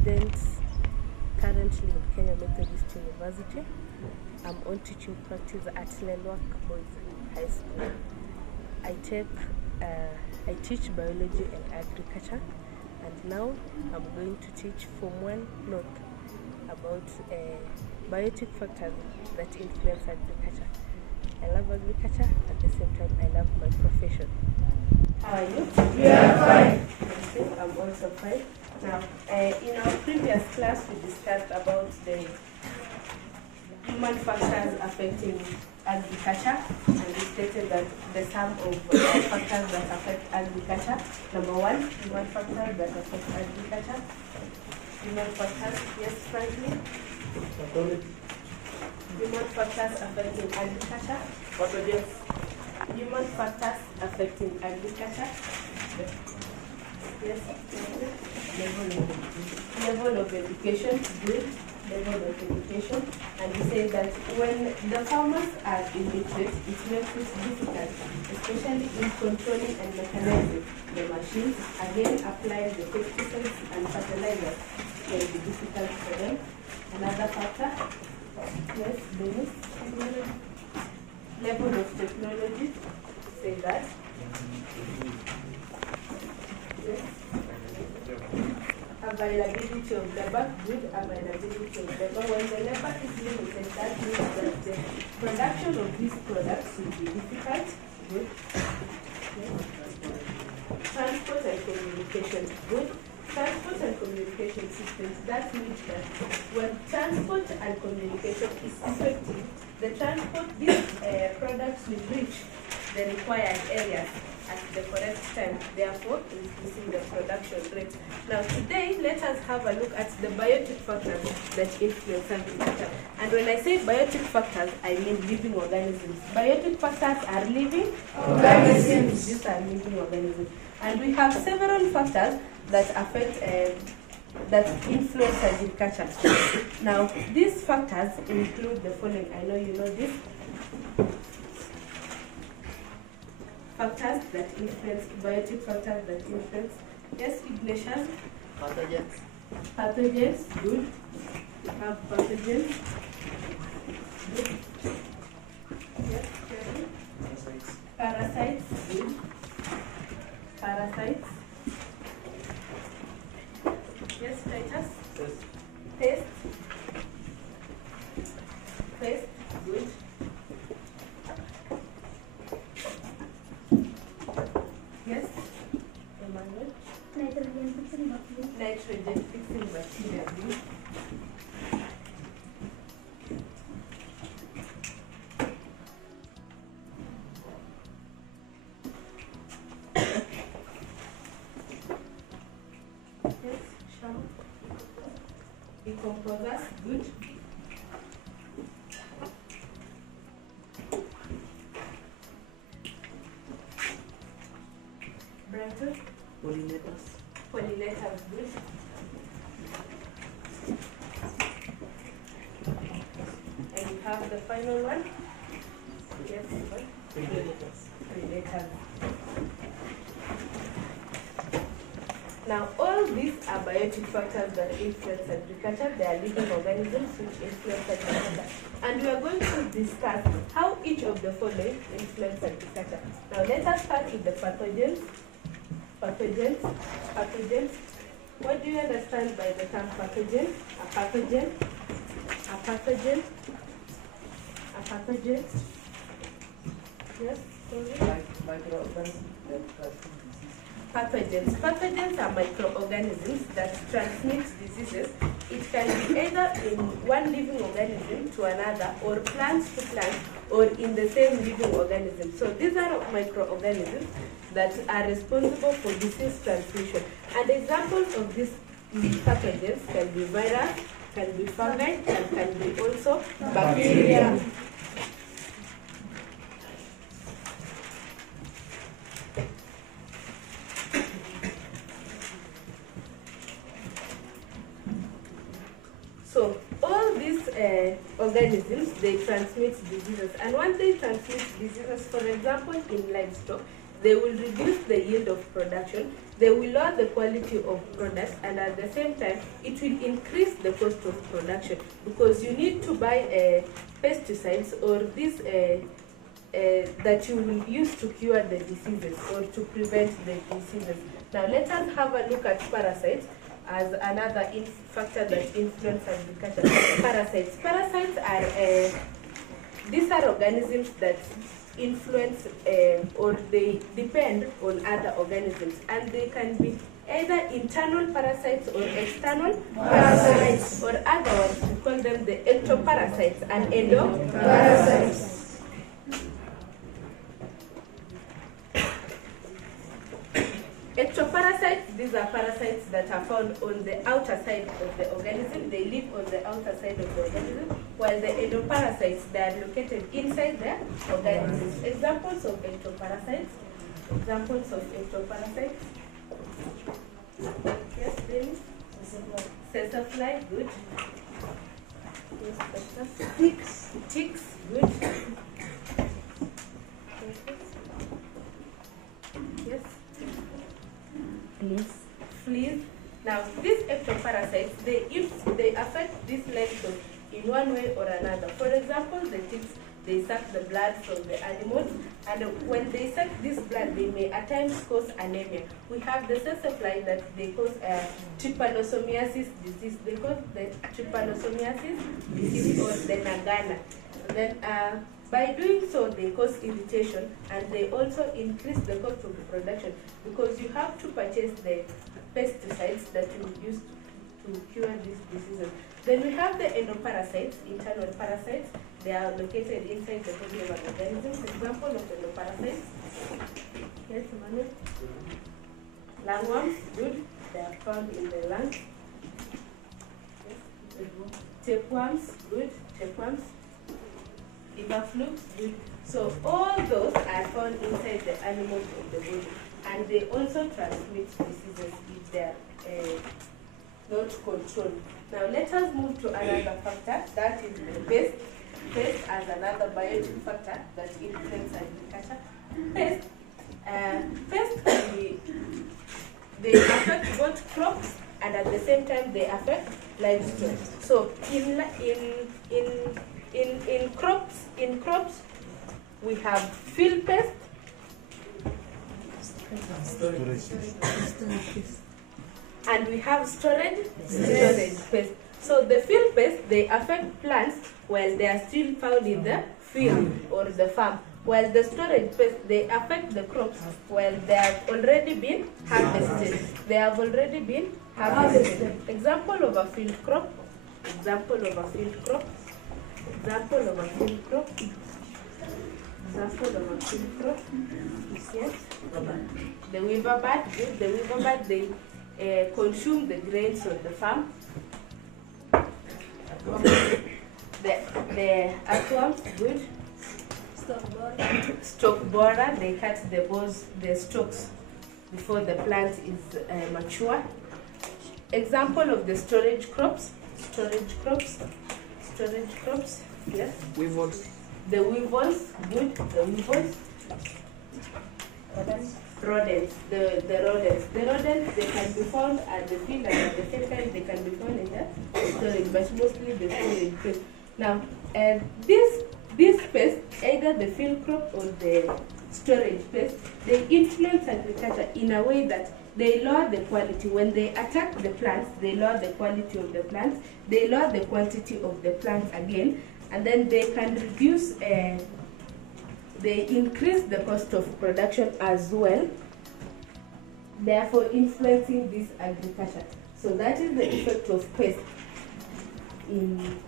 student currently in Kenya Methodist University. I'm on teaching practice at Lelwak Boys High School. I teach biology and agriculture, and now I'm going to teach Form 1 North about biotic factors that influence agriculture. I love agriculture, at the same time I love my profession. How are you? We are fine. I'm also fine. Now, in our previous class we discussed about the human factors affecting agriculture, and we stated that the sum of factors that affect agriculture. Number one, human factors that affect agriculture. Human factors, yes, Franklin? Human factors affecting agriculture. Pathogens. Human factors affecting agriculture. Yes. Level of education, good. Level of education. And we say that when the farmers are illiterate, it makes it difficult, especially in controlling and mechanizing the machines. Again, applying the pesticides and fertilizers can be difficult for them. Another factor, yes, Dennis, level of technology, say that. Yes. Availability of labor, good availability of labor. When the labor is limited, that means that the production of these products will be difficult, good. Yes. Transport and communication, good. Transport and communication systems, that means that when transport and communication is effective, these products will reach the required areas at the correct time, therefore increasing the production rate. Now today, let us have a look at the biotic factors that influence agriculture. And when I say biotic factors, I mean living organisms. Biotic factors are living organisms. These are living organisms. And we have several factors that affect, that influence agriculture. Now, these factors include the following. I know you know this. Factors that influence, biotic factors that influence. Yes, Ignatius? Pathogens. Pathogens, good. We have pathogens. Good. Yes, Parasites. parasites, good. Parasites. Yes, Titus? Pest. Pest, good. Yes, Emmanuel? Nitrogen fixing bacteria. Nitrogen fixing bacteria, good. Yes, Sham? Decomposers, good. Brighton? Pollinators. Pollinators, good. And you have the final one? Yes, what? Predators. Predators. Now, all these are biotic factors that influence agriculture. They are living organisms which influence agriculture. And we are going to discuss how each of the following influence agriculture. Now, let us start with the pathogens. Pathogens. Pathogens. What do you understand by the term pathogen? A pathogen. A pathogen. A pathogen. Yes, sorry. Microorganisms that transmit disease. Pathogens. Pathogens are microorganisms that transmit diseases. It can be either in one living organism to another, or plant to plant, or in the same living organism. So these are microorganisms that are responsible for disease transmission. And examples of these pathogens can be virus, can be fungi, and can be also bacteria. So all these organisms, they transmit diseases. And once they transmit diseases, for example, in livestock, they will reduce the yield of production, they will lower the quality of products, and at the same time, it will increase the cost of production because you need to buy pesticides or these that you will use to cure the diseases or to prevent the diseases. Now let us have a look at parasites as another factor that influence agriculture. Parasites are these are organisms that influence or they depend on other organisms, and they can be either internal parasites or external parasites, or other ones we call them the ectoparasites and endoparasites. Ectoparasites, these are parasites that are found on the outer side of the organism. They live on the outer side of the organism, while the endoparasites, they are located inside the organism. Examples of ectoparasites. Yes, Dennis? Sesafly, good. Yes, ticks, good. Yes. Fleas. Now, these ectoparasites, they affect these livestock in one way or another. For example, the ticks, they suck the blood from the animals, and when they suck this blood, they may at times cause anemia. We have the sesafly that they cause trypanosomiasis disease. They cause the trypanosomiasis disease or the nagana. And then by doing so, they cause irritation, and they also increase the cost of production because you have to purchase the pesticides that you use to cure these diseases. Then we have the endoparasites, internal parasites. They are located inside the body of an organism. Example of endoparasites. Yes, Emmanuel? Lungworms, good. They are found in the lungs. Yes. Tapeworms, good. Tapeworms. Liver flukes, good. So all those are found inside the animals of the body, and they also transmit diseases if they are not controlled. Now let us move to another factor, that is the pest. Pest as another biotic factor that influences agriculture. Pests can be, they affect both crops, and at the same time they affect livestock. So in crops we have field pest, and we have storage pest. So the field pests, they affect plants while they are still found in the field or the farm, while the storage pests, they affect the crops while they have already been harvested. They have already been harvested. Example of a field crop. Example of a field crop. Example of a field crop. Example of a field crop. Yes. The weaver bird. The weaver bird, they consume the grains on the farm. The earthworms, good. Stalk borer, they cut the stalks before the plant is mature. Example of the storage crops. Yes. Weevils. The weevils, good. The weevils. Rodents. The rodents, they can be found at the field, and at the same time they can be found in the storage, but mostly the storage pest. Now, these pests, either the field crop or the storage pest, they influence agriculture in a way that they lower the quality. When they attack the plants, they lower the quality of the plants, they lower the quantity of the plants again, and then they can reduce, they increase the cost of production as well, therefore influencing this agriculture. So that is the effect of pests in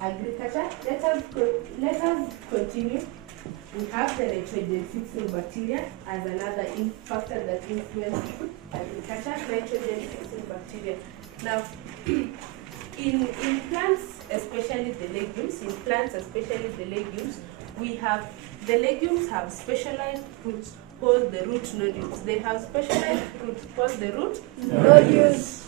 agriculture. Let us continue. We have the nitrogen fixing bacteria as another factor that influences agriculture. Nitrogen fixing bacteria. Now, in plants, especially the legumes, we have the legumes have specialized roots called the root nodules. They have specialized roots called the root nodules.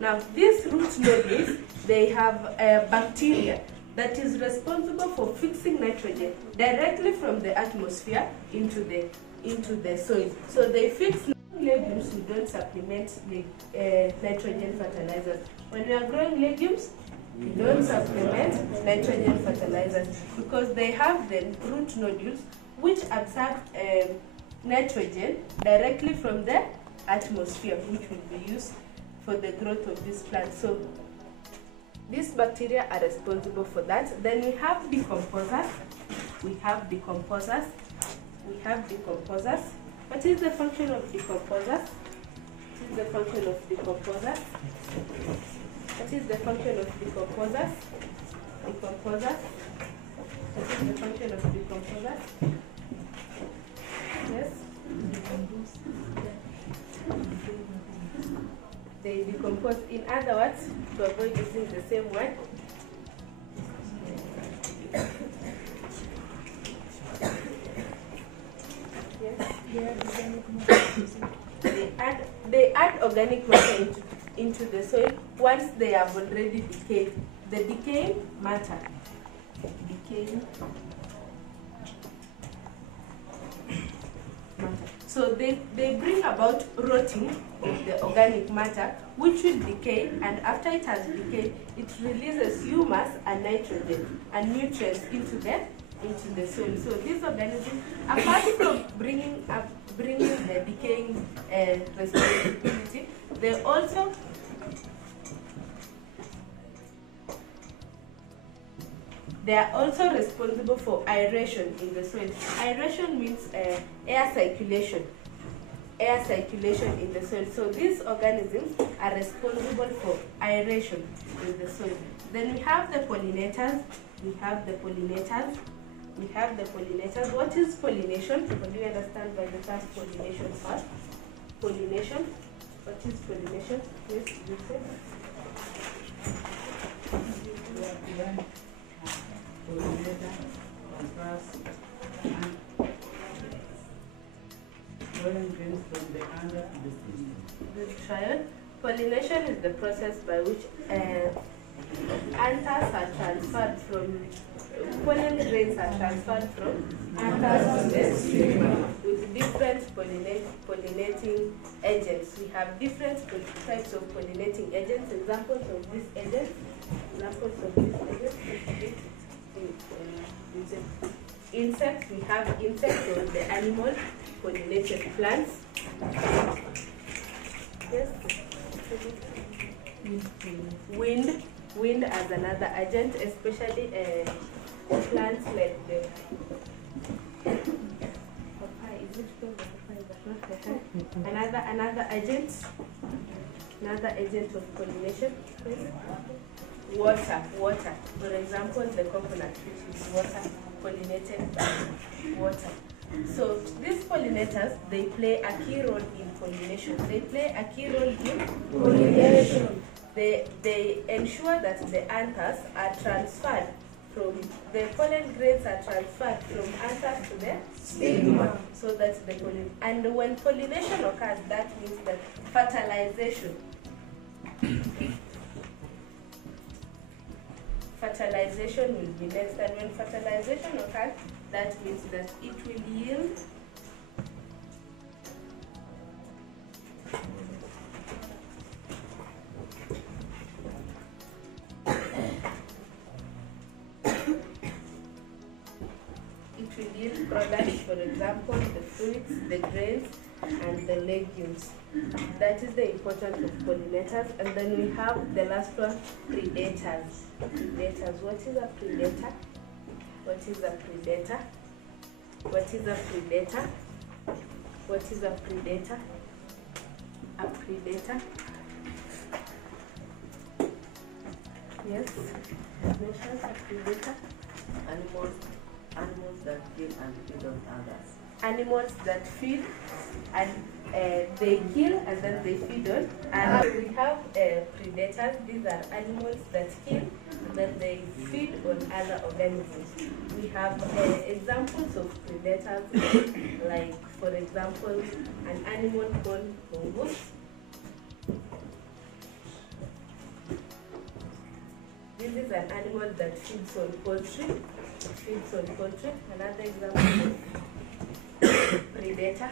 Now, these root nodules, they have bacteria that is responsible for fixing nitrogen directly from the atmosphere into the soil. So they fix legumes. We don't supplement nitrogen fertilizers. When we are growing legumes, we don't supplement nitrogen fertilizers because they have the root nodules which absorb nitrogen directly from the atmosphere, which will be used for the growth of this plant. So these bacteria are responsible for that. Then we have decomposers. We have decomposers. We have decomposers. What is the function of decomposers? What is the function of decomposers? What is the function of decomposers? Decomposers. What is the function of decomposers? Yes? They decompose. In other words, to avoid using the same word, they add organic matter into the soil once they have already decayed. The decaying matter. So they bring about rotting of the organic matter, which will decay, and after it has decayed, it releases humus and nitrogen and nutrients into the soil. So these organisms, apart from bringing the decaying responsibility, they also are also responsible for aeration in the soil. Aeration means air circulation. Air circulation in the soil. So these organisms are responsible for aeration in the soil. Then we have the pollinators. We have the pollinators. What is pollination? What do you understand by the first pollination part? Pollination. What is pollination? Yes, you say. Pollinator, contrast, and pollen grains from the under to the stem. Good trial. Pollination is the process by which anthers are transferred from pollen grains are transferred from anthers to the stigma with different pollinating agents. We have different types of pollinating agents. Examples of these agents. Insects. We have insects or the animal pollinated plants. Yes. Wind as another agent, especially plants like the papaya. Is it called the papaya? Another agent of pollination. Water. For example, the coconut, which is water, pollinated by water. So these pollinators, they play a key role in pollination. They ensure that the anthers are transferred from the pollen grains are transferred from anthers to the stigma, so that the pollen. And when pollination occurs, that means that fertilization will be next, and when fertilization occurs, that means that it will yield products, for example, the fruits, the grains, and the legumes. That is the importance of pollinators. And then we have the last one, predators. What is a predator? A predator. Yes. Definitions of predator. Animals that kill and feed on others. Animals that feed and they kill and then they feed on. And we have predators. These are animals that kill and then they feed on other organisms. We have examples of predators, like, for example, an animal called mongoose. This is an animal that feeds on poultry. Another example of predator.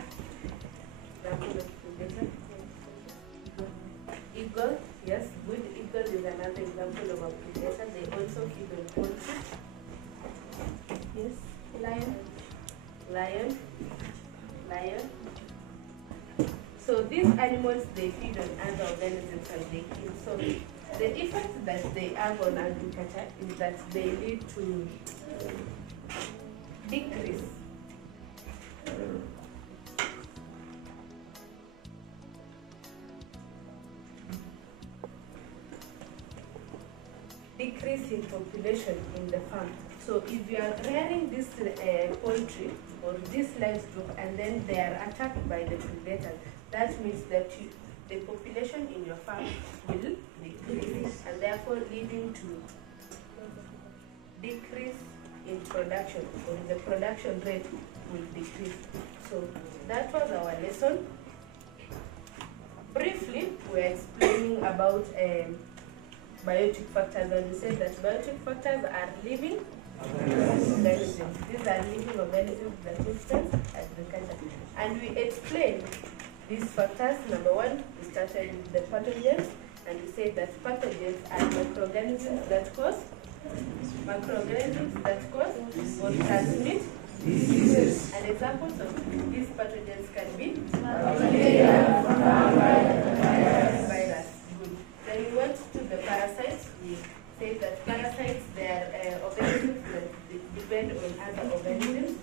Eagle, yes, good eagle is another example of a predator. They also feed on poultry. Yes, lion. So these animals, they feed on other organisms and they kill. So the effect that they have on agriculture is that they lead to decrease in population in the farm. So if you are rearing this poultry or this livestock and then they are attacked by the predators, that means that the population in your farm will decrease and therefore leading to decrease in production, or the production rate will decrease. So that was our lesson. Briefly, we are explaining about biotic factors, and we said that biotic factors are living organisms. These are living organisms that influence agriculture. And we explained these factors. Number one, we started with the pathogens, and we said that pathogens are microorganisms that cause or transmit diseases. And examples of these pathogens can be bacteria, virus. Good. Then we went to the parasites. We said that parasites, they are organisms that depend on other organisms.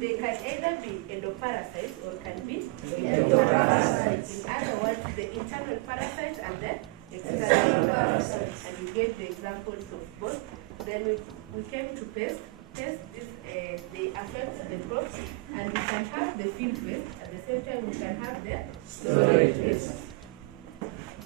They can either be endoparasites or can be endoparasites. In other words, the internal parasites and the external parasites. And we gave the examples of both. Then we came to pests. Pests, they affect the crops, and we can have the field pest. At the same time, we can have the storage pest.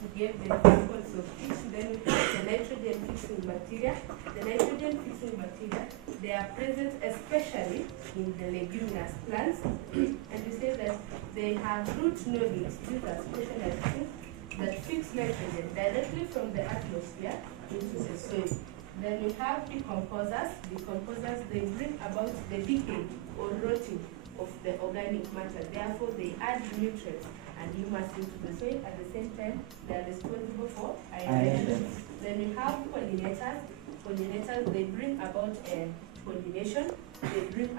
We gave the examples of each. Then we have the nitrogen-fixing bacteria. The nitrogen-fixing bacteria, they are present especially in the leguminous plants. And we say that they have root nodules. These are specialized things that fix nitrogen directly from the atmosphere into the soil. Then we have decomposers. Decomposers, they bring about the decay or rotting of the organic matter. Therefore, they add nutrients and humus into the soil. At the same time, they are responsible for aeration. Then we have pollinators. Pollinators, they bring about pollination. They bring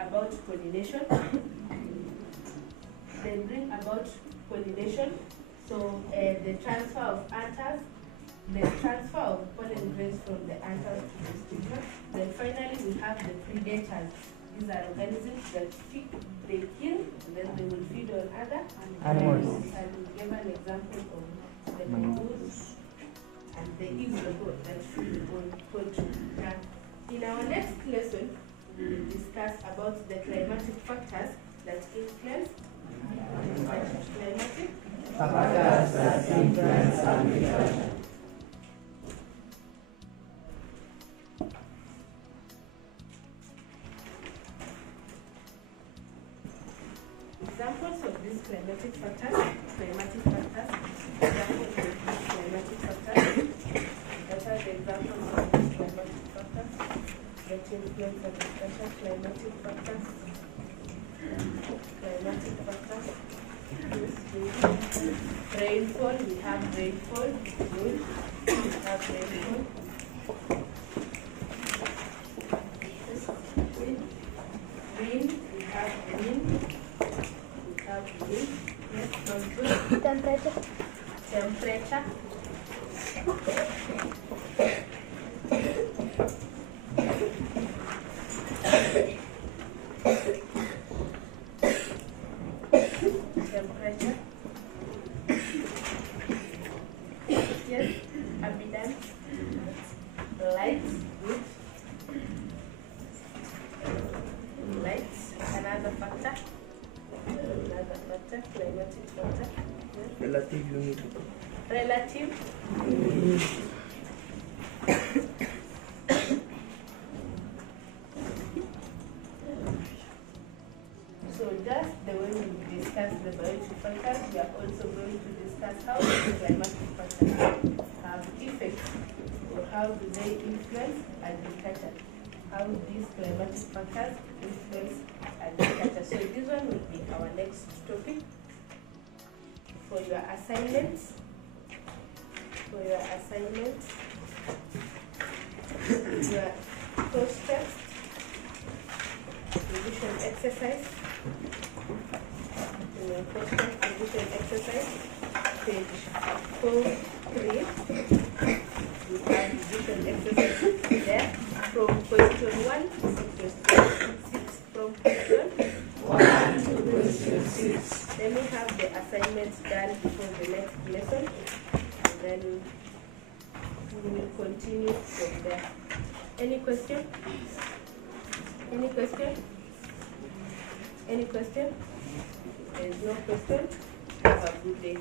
about pollination. So the transfer of anthers, the transfer of pollen grains from the anthers to the stigma. Then finally, we have the predators. These are organisms that they kill, and then they will feed on other animals. I will give an example of the mongoose and the eagle that feed on poultry. Now, in our next lesson, we will discuss about the climatic factors that influence climatic factors that influence agriculture. Examples of these climatic factors. What are the examples of these climatic factors that influence agriculture? Climatic factors. Rainfall, we have rainfall. Good. We have rainfall. Wind, we have wind. Yes, good. Temperature. Yes, abundance. Lights, good. Lights, another factor. Climatic factor. Yes. Relative humidity. So just the way we discuss the biotic factors, we are also going to discuss how the climatic factors have effects So how do they influence agriculture? How these climatic factors influence agriculture? So this one will be our next topic. For your assignments, your post text, revision exercise, in your post text revision exercise, page 4.3, you have revision exercise there from question 1 to question 6, from question 1 to question 6. Then we have the assignments done before the next lesson, and then we will continue from there. Any question? Any question? Any question? There is no question. Have a good day.